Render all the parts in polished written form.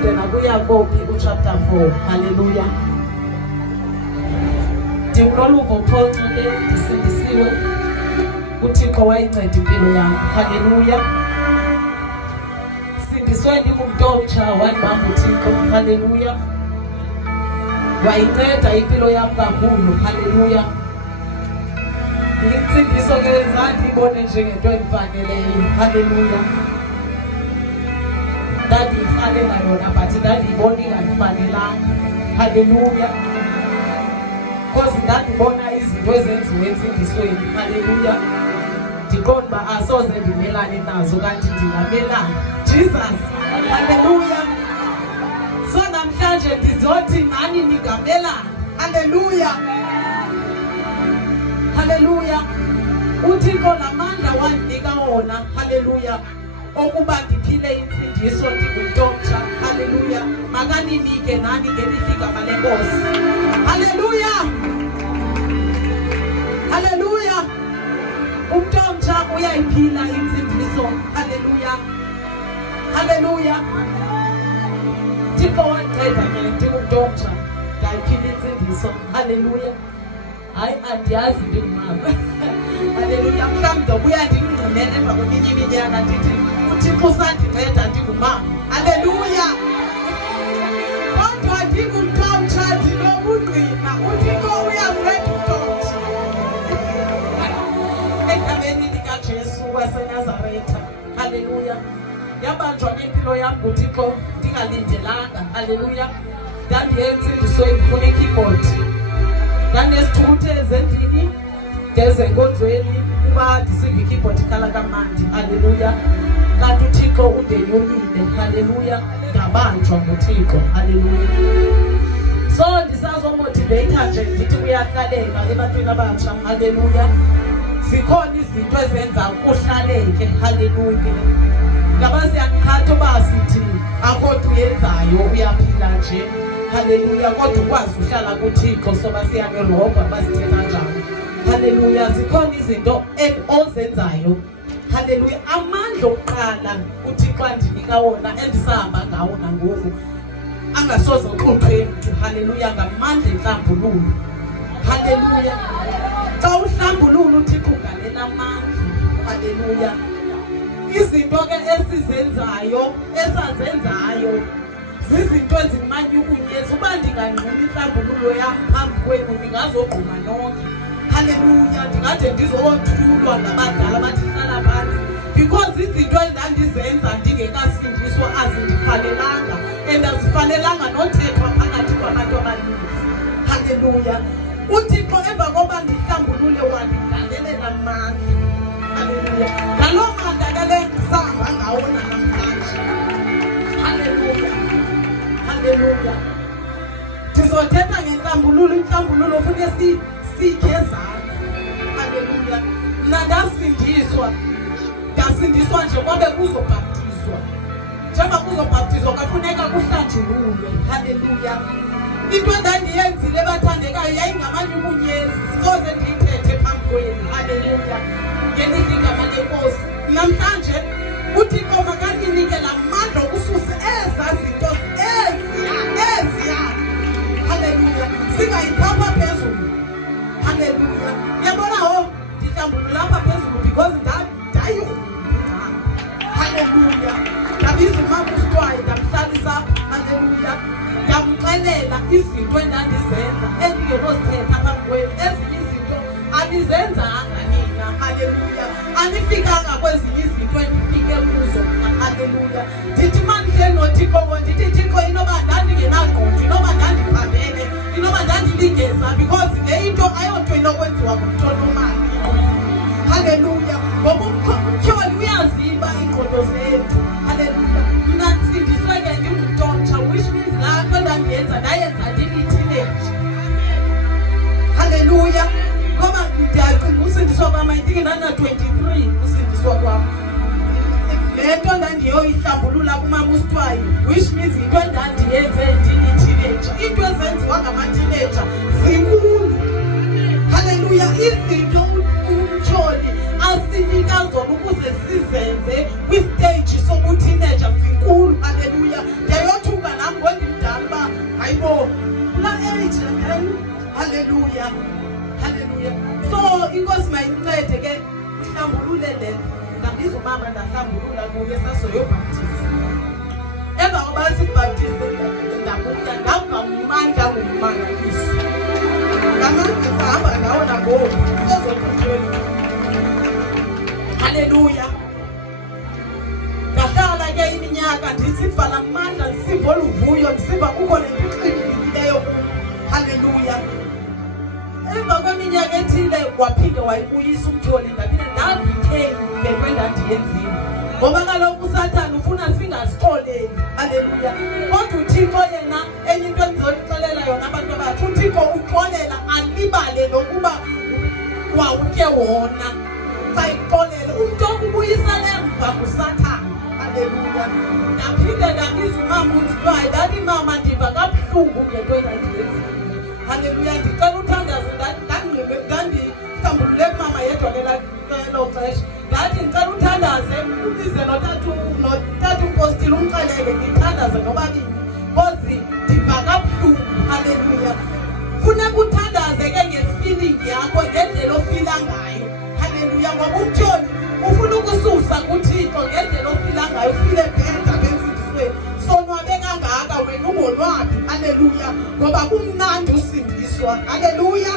sifunde nakuYakobi chapter 4. Hallelujah. Ndinoluvo phoncile ndisindisiwe uThixo wayinceda impilo yami. Hallelujah. Sindiswe ndingumntu omtsha wandibamba uThixo. Hallelujah. Wayinceda impilo yami kakhulu. Hallelujah. Intsindiso ke zandibone njengento efaneleyo. Hallelujah. Ndandiyirhalela yona but ndandiyibona ingandifanelanga. Hallelujah. Because ndandibona izinto ezenziwe entsindisweni. Hallelujah. Ndiqonda uba asoze ndimelane nazo kanti ndingamelana. Jesus. Hallelujah. So namhlanje ndizothi nani ningamelana. Hallelujah. Hallelujah. uThixo lamandla wandinika wona. Hallelujah. Okuba ndiphile intsindiso ndingumntu omtsha. Hallelujah. Makaninike nani ngelifigama lenkosi. Hallelujah. Hallelujah. Umntu omtsha uyayiphila intsindiso. Hallelujah. Hallelujah. Thixo wandinceda ke ndingumntu omtsha ndayiphila intsindiso. Hallelujah. Hayi andiyazi ndingumama. Hallelujah. Mhlawumbi ndobuya ndingqinele emva kweminye iminyaka ndithi uThixo usandinceda ndingumama. Hallelujah. Kodwa ndingumntu omtsha ndinobungqina. uThixo uyanceda umntu omtsha. Egameni likaJesu waseNazaretha. Hallelujah. Yabanjwa nempilo yam nguThixo ndingalindelanga. Hallelujah. Ndandiyentsindiso ndifuna ikeyboard. Ndanesithukuthezi endlini ndeze enkonzweni kuba ndisiva ikeyboard ikhala kamandi. Hallelujah. Kanti uThixo undenyulile. Hallelujah. Ndabanjwa nguThixo. Hallelujah. So ndisazomotiveyitha nje ndithi kuyahlaleka ebantwini abatsha. Hallelujah. Zikhona izinto ezenza kuhlaleke. Hallelujah. Ngaba siyaqhatha uba sithi akho nto uyenzayo uyaphila nje. Hallelujah. Kodwa ukwazi uhlala kuThixo soba siyanerobha basithe kanjani. Hallelujah. Zikhona izinto ozenzayo. Hallelujah. Amandla okuqala uThixo andinika wona endisahamba ngawo nangoku angasoze uxuthwe mntu. Hallelujah. Ngamandla enhlambululo. Hallelujah. Xa uhlambulula uThixo ugalela amandla. Hallelujah. Izinto ke esizenzayo esazenzayo zizinto ezimanyukunyezi. Uba ndingangqina inhlambululo yam phambi kwenu ndingazogquma nonke. Hallelujah. Ndingade ndizothulwa ngabadala bathi hlala phantsi because izinto endandizenza ndingekasindiswa azindifanelanga and azifanelanga nothethwa phakathi kwabantu abaninzi. Hallelujah. uThixo emva koba ndihlambulule wandingalelela amandla. Hallelujah. Ngaloo mandla ke le ndisahamba ngawo namhlanje. Hallelujah. Hallelujah. Ndizothetha ngenhlambululo. Inhlambululo funeke sikhe ezantsi. Hallelujah. Mna ndasindiswa nje kwabe kuzobhaptizwa. Njengoba kuzobhaptizwa kwafuneka kuhlanjululwe. Hallelujah. Into endandiyenzile bathandekayo yayingamanyukunyezi. Soze ndiyithethe phambi kwenu. Hallelujah. Ngelifika igama lenkosi. Namhlanje uThixo makaninike la mandla okususa ezaa zinto eziya. Hallelujah. Singayithapha phezulu. Hallelujah. Yabona ndihlambulula apha phezulu because ndayirhubha. Hallelujah. Ndabiza umama uSitwayo ndamhlalisa. Hallelujah. Ndamxelela izinto endandizenza endingenozithetha phambi kwenu. Ezinye izinto andizenzanga nina. Hallelujah. Anifikanga kwezinye izinto endifike kuzo. Hallelujah. Ndithi mandihleli noThixo ndithi Thixo inoba ndandingenangqondo, inoba ndandiphambene, inoba ndandilingeza because le into ayonto inokwenziwa ngumntu onomali. Hallelujah. Ngoba umtyholi uyaziba iingqondo zethu. Hallelujah. Mna nsindiswe ke ndingumntu omtsha which means laa nto ndandiyenza ndayenza ndili-teenage. Hallelujah. Ngoba ndiyacinga usindiswa kwam I think ndandina-23 usindiswa kwam. Le nto ndandiyoyihlambulula kumama uSitwayo which means yinto endandiyenze ndili-teenager. Into ezenziwa ngama-teenager zinkulu. Hallelujah. Izinto umtyholi asinika zona ukuze sizenze kwistage sobuteenager zinkulu. Hallelujah. Ndiyayothuka Hallelujah. So inkosi mayincede ke ihlambulule le ndabiza umama ndahlambulula kuye sasoyobhaptiza. Emva koba sibhaptize ndabuya ngamandla ngumangaliso. Ngamandla sahamba ngawo nangoku sozokuthweni. Hallelujah. Ndahlala ke iminyaka ndisiva la mandla, ndisiva oluvuyo, ndisiva kukho nemiqinileyo. Hallelujah. Emva kweminyaka ethile waphinde wayibuyisa umtyholi ndaphinde ndanditheni ngento endandiyenzile. Ngoba kaloku uSathane ufuna singasixoleli. Hallelujah. Kodwa uThixo yena enye into endizolixelela yona abantu abathi, uThixo uxolela alibale nokuba wawutye wona. Xa ixolele umntu okubuyisela emva nguSathane. Hallelujah. Ndaphinde ndabiza umama uNzwayi ndathi mama ndiva kabuhlungu ngento endandiyenzile. Hallelujah. Ndicela uthandaze ndandihlambulule mama yedwa ngelo xesha. Ndathi ndicela uthandaze ubize notata umpostile umxelele ndithandaze nobabini because ndiva kabuhlungu. Hallelujah. Funeka uthandaze ke ngefeeling yakho ngendlela ofila ngayo. Hallelujah. Ngoba umtyholi ufuna ukususa kuThixo ngendlela ofila ngayo, ufile bheda bensindisweni. Sonwabe kangaka wena ungonwabi. Hallelujah. Ngoba kumnandi usindiswa. Hallelujah.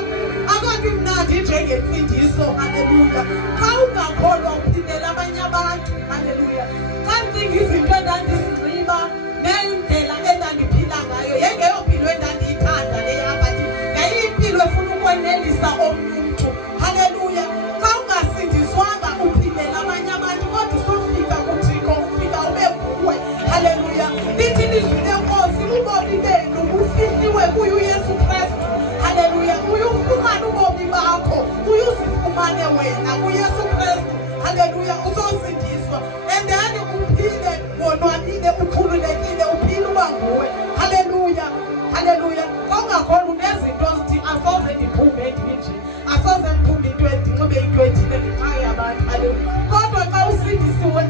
Akanti mnandi njengensindiso. Hallelujah. Xa ungakholwa uphindela abanye abantu. Hallelujah. Xa ndicinga izinto endandizigqiba nendlela endandiphila ngayo yengeyompilo endandiyithanda leyabathi yayiyimpilo efuna ukwenelisa omnye umntu. Hallelujah. Xa ungasindiswanga uphilela abanye abantu kodwa usofika kuThixo ufika ube nguwe. Hallelujah. Lithi ilizwi lenkosi ubomi benu bufihliwe kuye uYesu Kristu. Hallelujah. Uye ufumane ubomi bakho, uye uzifumane wena kuYesu Kristu. Hallelujah. Uzosindiswa and then uphile wonwabile, ukhululekile, uphile uba nguwe. Hallelujah. Hallelujah. Xa ungakholwa unezinto zithi asoze ndiphume ndinje, asoze ndiphume into ndinxibe into ethile ngenxa yabantu. Hallelujah. Kodwa xa usindisiwe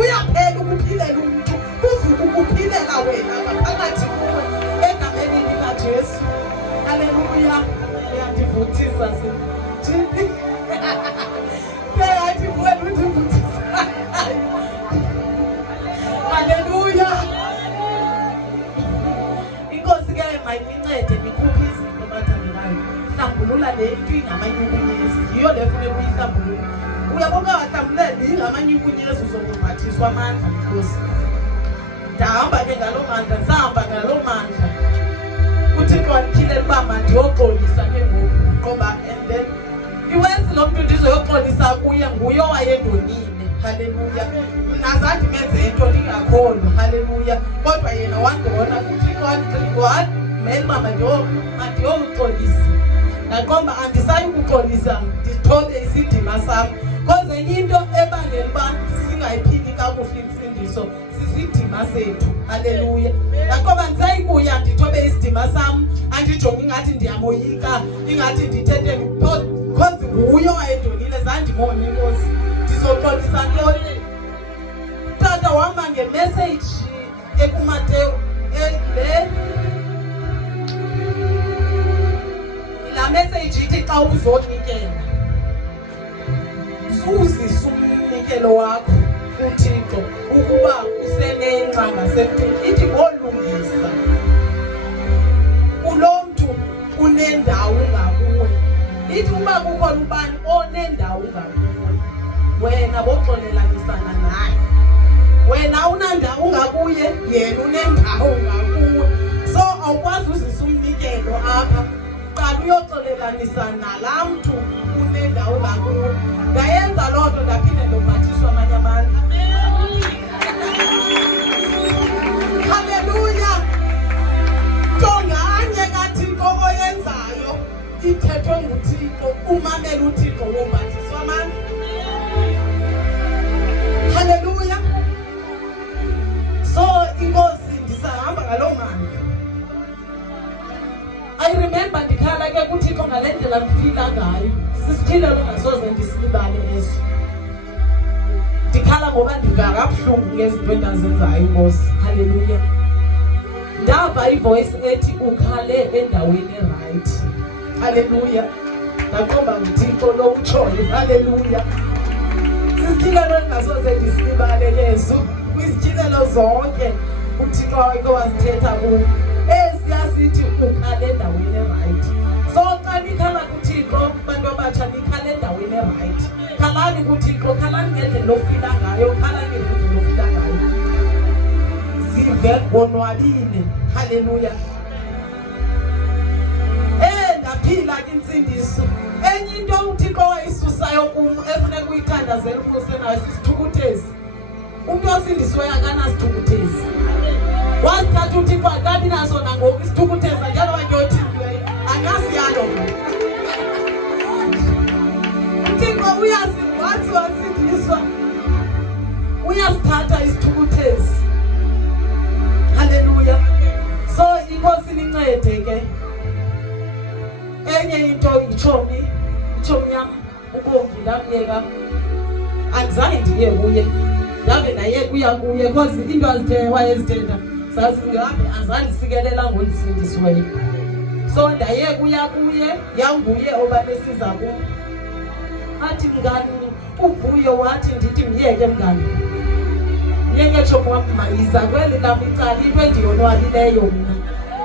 uyaphela ukuphilela umntu, uvuka ukuphilela wena ngaphakathi kuwe egameni likaJesu. Hallelujah. Uyandivuthisa sithini? Yathi wena undivuthisa. Hallelujah. Inkosi ke mayincede nikhuphe izinto bathandekayo. Hlambulula le into ingamanyukunyezi. Yiyo le funeka uyihlambulule. Uyabona wahlambulele ingamanyukunyezi uzokubhathiswa amandla Nkosi. Ndahamba ke ngaloo mandla, ndisahamba ngaloo mandla. UThixo wandikhilela uba mandiyoxolisa ke ngoku. Ngoba and then iwenzi lo mntu ndizoyoxolisa kuye nguye owayendonile. Hallelujah. Mna zange menze into ndingakholwa. Hallelujah. Kodwa yena wandibona uThixo wandimela uba mandiyoxolisa. Ndaqomba andisayi kuxolisa, ndithobe isidima sam. Because enye into ebangela uba singayiphili kakuhle insindiso sisidima sethu. Hallelujah. Ndaqomba andisayi kuya ndithobe isidima sam, andijonge ingathi ndiyamoyika, ingathi ndithethe because nguye owayendonile zandibona inkosi. Ndizoxolisa ntoni? Tata wahamba ngemessage ekuMateyu la message ithi xa uzonikela suzisa umnikelo wakho kuThixo ukuba usenenxa ngasemthini. Ithi ngolungisa kulo mntu unendawo ngakuwe. Ithi uba kukho ubani onendawo ngakuwe, wena boxolelanisana naye. Wena unandawo ngakuye, yena unendawo ngakuwe. So awukwazi uzisa umnikelo apha, qala uyoxolelanisana nalaa mntu unendawo ngakuwe. Ndayenza loo nto ndaphinde ndobhathiswa amanye amandla. Hallelujah. Tonganye kaThixo oyenzayo ithethwe nguThixo, umamele uThixo wobhathiswa amandla. Hallelujah. So inkosi ndisahamba ngaloo mandla. I remember ndikhala ke kuThixo ngale ndlela ndifila ngayo. Sisiphilelo engasoze ndisilibale eso. Ndikhala ngoba ndiva kabuhlungu ngezinto endazenzayo Nkosi. Hallelujah. Ndava ivoice ethi ukhale endaweni right. Haleluya. Nakomba uThixo lo utshoyo. Haleluya. Sisityelelo endingasoze ndisilibale Yesu. Kwizityelelo zonke uThixo wake wazithetha kuwo. Esiyasithi ukhale endaweni erayithi. So xa nikhala kuThixo bantu abatsha nikhale endaweni erayithi. Khalani kuThixo, khalani ngendlela ofila ngayo, khalani ngendlela ofila ngayo. Zive wonwabile. Haleluya. Ndaphila ke insindiso. Enye into uThixo wayisusayo kum efuneka uyithandazela umuse nayo sisithukuthezi. Umuntu osindisiweyo akanasithukuthezi. Wasithatha uThixo akabi naso nangoku isithukuthezi njalo wanyothile. Angasiyalo. uThixo wathi wasindiswa. Uyasithatha isithukuthezi. Haleluya. So inkosi nincede ke. Enye into ichomi yam uBongi ndamyeka andizange ndiye kuye ndave naye kuya kuye because into azithe wayezithetha sazingabe azange sikelela ngondisindisiweyo. So ndaye kuya kuye yanguye obanesiza kum athi mngani uVuyo wathi ndithi myeke mngani myeke chomi wam mayiza kweli lam icala into endiyonwabileyo mna.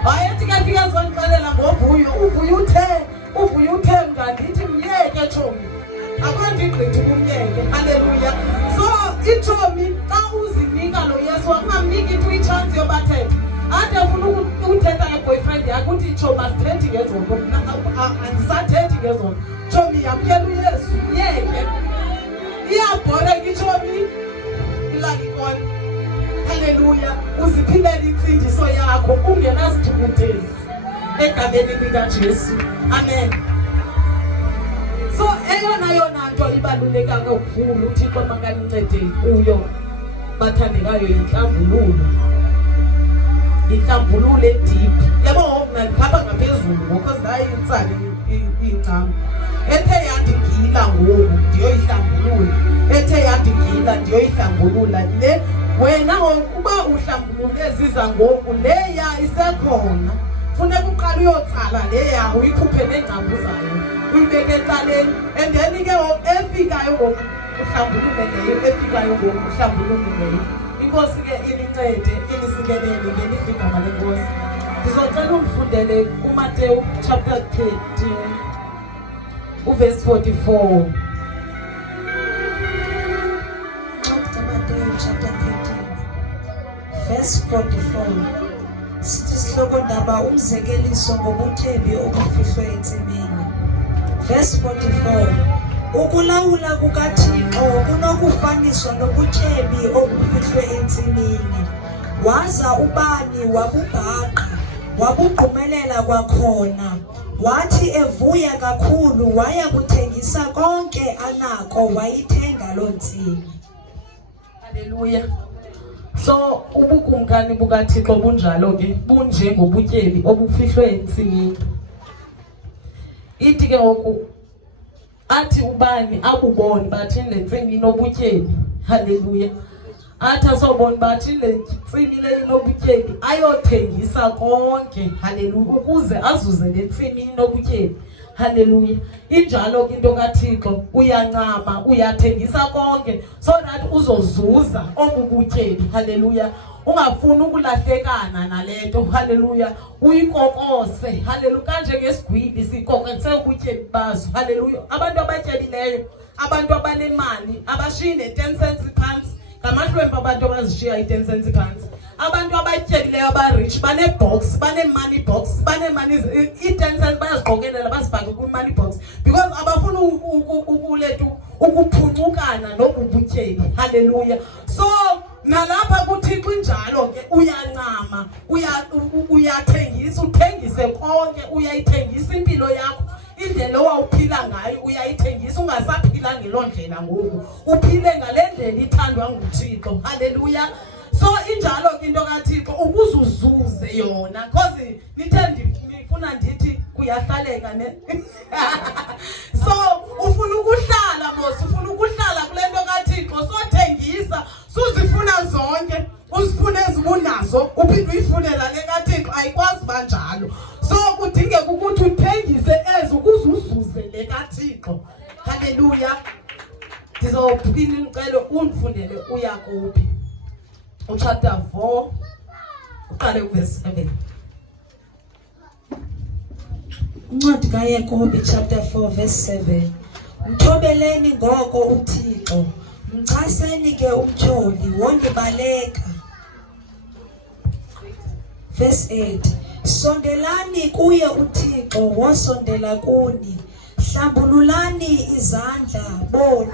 Hayethi ke fika zonixelela ngoVuyo uVuyo uthe ngandithi myeke chomi akwanto igqithi kumyeke. Haleluya. So ichomi xa uzinika lo Yesu akungamniki into ichance yobathetha ade ufuna ukuthetha neboyfriend yakho uthi chomi asithethi ngezonto andisathethi ngezonto chomi yamkela uYesu myeke iyabhoreka ichomi ilakikona. Haleluya. Uziphilela insindiso yakho ungenasithukuthezi egameni likaJesu. Amen. So eyona nto ibaluleka kakhulu uThixo makanincede kuyo bathandekayo inhlambululo deep. Yabo ngikhapha ngaphezulu ngoku zayitsala incam. Ethe yandigila ngoku ndiyoyihlambulula. Ethe yandigila ndiyoyihlambulula le wena uba uhlambulule ziza ngoku leya isekhona. Funeka uqala uyotsala leya uyikhuphe nengcambu zayo uyibeke ecaleni and then ke efikayo ngoku uhlambulule leyo efikayo ngoku uhlambulule leyo. Inkosi ke inincede inisikelele ngelifigama lenkosi. Ndizocela umfundele kuMateyu chapter 13 uverse 44. Chapter 13 verse 44 sithi sihloko ndaba umzekeliso ngobutyebi obufihlwe entsimini. Verse 44 ukulawula kukaThixo kunokufaniswa nobutyebi obufihlwe entsimini. Waza ubani wabubhaqa wabugqumelela kwakhona, wathi evuya kakhulu waya kuthengisa konke anako wayithenga loo ntsimi. Haleluya. So ubukumkani bukaThixo bunjalo ke bunje ngobutyebi obufihlwe entsimini. Ithi ke ngoku athi ubani abubone bathi le ntsimi inobutyebi. Haleluya. Athi asobona bathi le ntsimi le inobutyebi ayothengisa konke. Haleluya. Ukuze azuze le ntsimi inobutyebi. Haleluya. Injalo ke into kaThixo uyancama uyathengisa konke so that uzozuza obubutyebi. Haleluya. Ungafuni ukulahlekana nalento. Haleluya. Uyikokose. Haleluya. Kanje ngesigwili sikokose ubutyebi bazo. Haleluya. Abantu abatyebileyo, abantu abanemali, abashiye ne10 cents phansi, ngamahlwempu abantu abazishiya i10 cents phansi. Abantu abatyebileyo abarich banebox, money box, money i10 cents bayaziqokelela bazifake kwi-money box because abafuna ukulethu ukuphunukana nobubutyebi. Haleluya. So nalapha kuThixo injalo ke uyancama, uyathengisa, uthengise konke, uyayithengisa impilo yakho. Indlela owawuphila ngayo uyayithengisa, ungasaphila ngeloo ndlela ngoku. Uphile ngale ndlela ithandwa nguThixo. Haleluya. So injalo ke into kaThixo ukuze uzuze yona because nifuna ndithi kuyahlaleka ne. So ufuna ukuhlala mos, ufuna ukuhlala kule nto kaThixo, so thengisa, suzifuna zonke, uzifune ezibunazo, uphinde uyifunela le kaThixo, ayikwazi banjalo. So kudingeka ukuthi uthengise Ndizophinde ndicela undifundele uYakobhi chapter 4 uqale verse 7. Incwadi kaYakobe chapter 4 verse 7. Mthobeleni ngoko uThixo, mchaseni ke umtyholi wonke baleka. Verse 8. Sondelani kuye uThixo wosondela kuni, hlambululani izandla boni,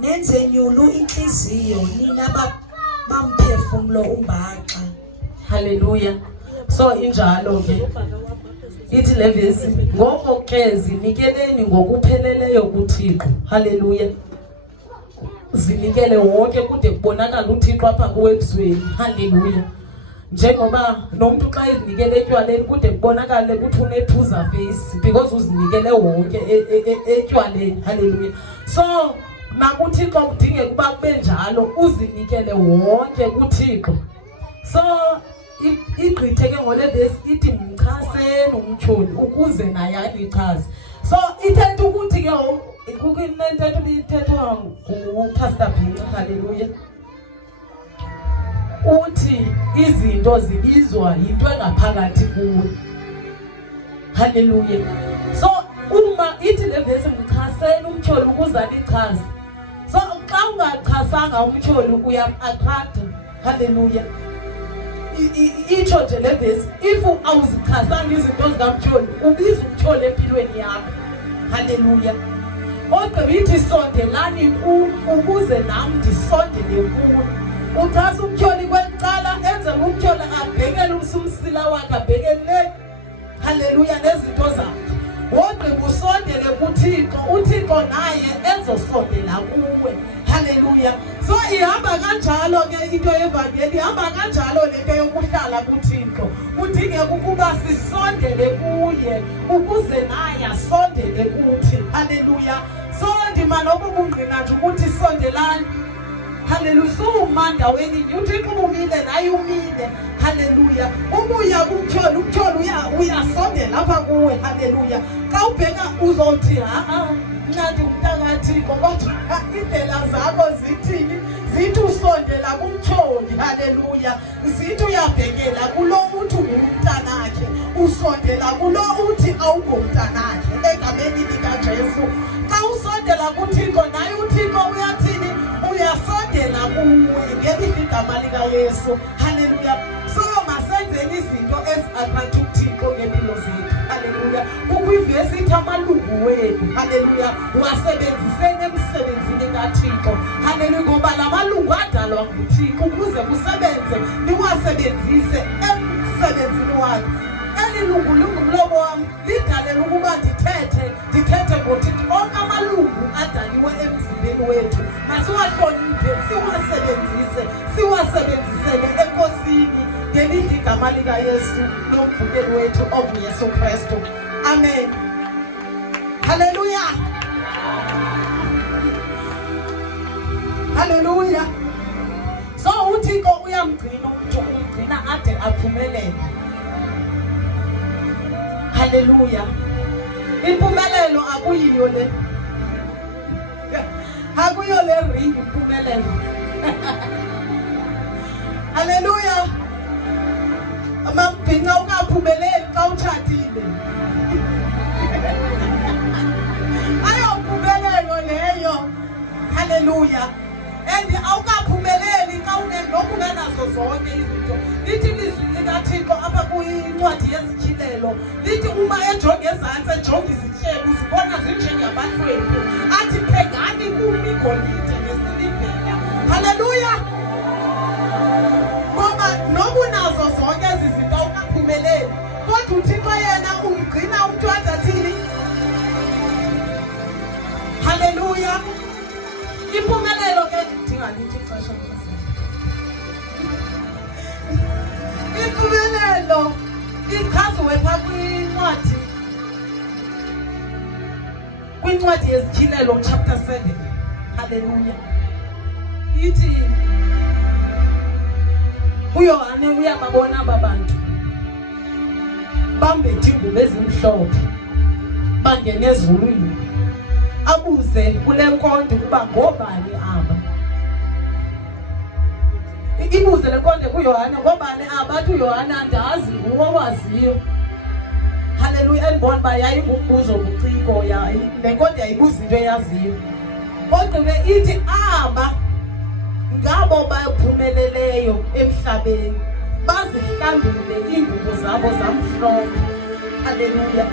nenze nyulu inhliziyo nina bamphefumulo umbaxa. Hallelujah. So injalo ke ithi le verse, ngoko ke zinikeleni ngokupheleleyo kuThixo. Hallelujah. Zinikele wonke kude kubonakala uThixo apha kuwebuzweni. Hallelujah. Njengoba nomuntu xa izinikele etywaleni kude kubonakale ukuthi unephuza face because uzinikele wonke etywaleni. Hallelujah. So nakuThixo kudinge kuba kube njalo, uzinikele wonke kuThixo. So igqithe ke ngole verse ithi mchaseni umtyholi ukuze naye alichaze. So ithetha ukuthi ke kukho intetho lithethwa nguPastor Bhinqa. Hallelujah. Uthi izinto zibizwa into engaphakathi kuwe. Hallelujah. So uma ithi le verse mchaseni umtyholi ukuze alichaze. So xa ungachasanga umtyholi uyam-attract. Hallelujah. Itsho nje le verse, if awuzichasanga izinto zikamtyholi ubiza umtyholi empilweni yakho. Hallelujah. Kodwa ithi sondelani ukuze nam ndisondele kuwe. Uthasa umtyholi kwecala, enzela umtyholi abhekele umsila wakhe, abhekele hallelujah nezinto zakhe. Wogqiba usondele kuThixo, uThixo naye ezosondela kuwe. Hallelujah. So ihamba kanjalo ke into yevangeli, ihamba kanjalo lento yokuhlala kuThixo. Kudingeka ukuba sisondele kuye ukuze naye asondele kuthi. Hallelujah. So ndima nobubungqina nje ukuthi sondelani. Hallelujah. So umandaweni uThixo umile naye umile. Hallelujah. Ubuya kumtyholi, umtyholi uyasondela lapha kuwe. Hallelujah. Xa ubheka uzothi mnandi umntakaThixo, kodwa indlela zakho zithini? Zithi usondela kumtyholi. Hallelujah. Zithi uyabhekela kulo uthi ungumntanakhe, usondela kulo uthi awungumntanakhe egameni likaJesu. Xa usondela kuThixo naye uThixo uyathini? Uyasondela kuwe ngelithi igama likaYesu. Hallelujah. So masenzeni izinto ezi-attract uThixo ngempilo zethu. Hallelujah. Ukwivesi ithi amalungu wenu. Hallelujah. Wasebenziseni emsebenzini kaThixo. Hallelujah. Ngoba la malungu adalwa nguThixo ukuze kusebenze, niwasebenzise emsebenzini wakhe. Eli lungu lungumlomo wami, lidalelwe ukuba ndithethe ngoThixo. Onke amalungu adaliwe emzimbeni wethu masiwahloniphe, siwasebenzisele enkosini ngelithi igama likaYesu nomvukeli wethu onguYesu Kristu. Amen. Hallelujah. Hallelujah. So uThixo uyamgcina umuntu, umgcina ade aphumelele. Hallelujah. Impumelelo akuyiyo le. Akuyo le ring impumelelo. Hallelujah. Amabhinqa ungaphumeleli xa utshadile. Ayophumelelo leyo. Hallelujah. And awukaphumeleli xa ungenazo zonke izinto. Lithi ilizwi likaThixo apha kwincwadi yezityhilelo lithi uma ejonge ezantsi ejonge izityhelo uzibona zinjengabahlwempu, athi phengani kumi igolide nesilivela. Hallelujah. Ngoba noba unazo zonke ezi zinto awukaphumeleli, kodwa uThixo yena umgcina umntu azathini. Hallelujah. Impumelelo ke ndingalithi ixesha impumelelo ichaziwe phaa kwincwadi yezityhilelo chapter 7. Hallelujah. Ithi uYohane uyababona aba bantu bambethe ingubo ezimhlophe bangena ezulwini, abuze kule nkonde ukuba ngobani aba. Ibuze le nkonde kuYohana ngobani aba, athi uYohana andazi, nguwe owaziyo. Haleluya. Endibona uba yayingumbuzo buciko, le nkonde yayibuza into eyaziyo. Ogqibe ithi aba ngabo baphumeleleyo emhlabeni, bazihlambile iingubo zabo zamhlophe. Haleluya.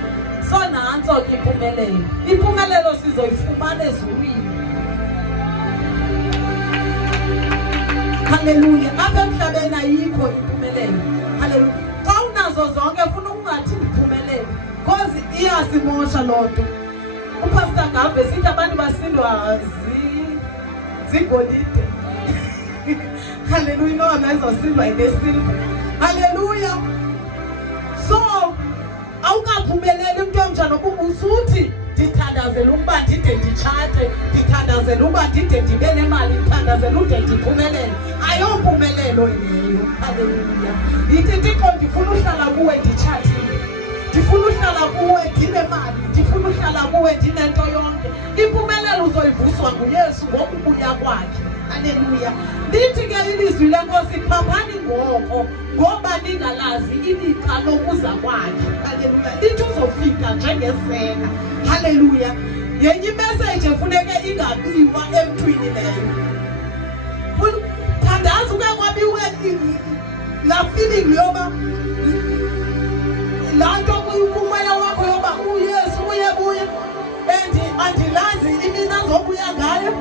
So nantso ke impumelelo. Impumelelo sizoyifumana ezulwini. Haleluya. Apha emhlabeni ayikho impumelelo. Haleluya. Xa unazo zonke funa ungathi impumelelo, because iyasimosha loo nto. Upastor Gave sithi abantu basindwa zigolide. Haleluya. No one ezosindwa yilesilva. Haleluya. So awukaphumeleli umntu omnjani ukuba usuthi ndithandazela ukuba ndide nditshate, ndithandazela ukuba ndide ndibe nemali, ndithandazela ude ndiphumelele. Ayompumelelo leyo. Haleluya. Yithi Thixo ndifuna uhlala kuwe nditshatile, ndifuna uhlala kuwe ndinemali, ndifuna uhlala kuwe ndinento yonke. Impumelelo uzoyivuswa nguYesu ngokubuya kwakhe. Haleluya. Lithi ke ilizwi lenkosi, phaphani ngoko ngoba ningalazi ilixa lokuza kwakhe. Haleluya. Lithi uzofika njengesela. Haleluya. Yenye imessage efuneke ingabiwa emntwini leyo. Thandaza uke kwabiwe la feeling yoba laa nto kumoya wakho yoba uYesu uyebuya and andilazi imini azobuya ngayo,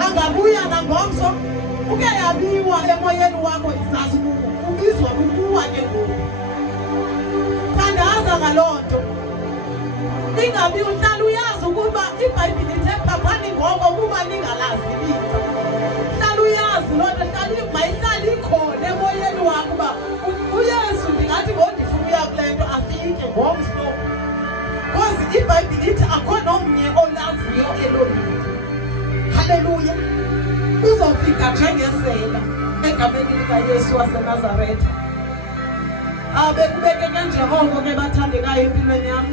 angabuya nangomso. Uke yabiwa emoyeni wakho, izazi ubizwa ukuwa ke ngoku. Thandaza ngaloo nto. Ingabi uhlala uyazi ukuba iBhayibhile ithe phaphani ngoko ukuba ningalazi ilixa. Hlala uyazi loo nto, mayihlala ikhona emoyeni wakho uba uYesu ndingathi ngondifuna uya kule nto afike ngomso. Because iBhayibhile ithi akho nomnye olaziyo elomini. Haleluya. Uzofika njengesela egameni likaYesu waseNazaretha. Bekubekeke njerongo ke bathandekayo empilweni yam.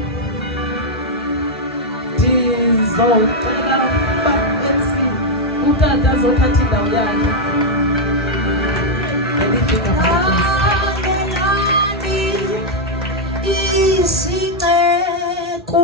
Ndizocela ukuba MC utata azothatha indawo yakhe. Isinceko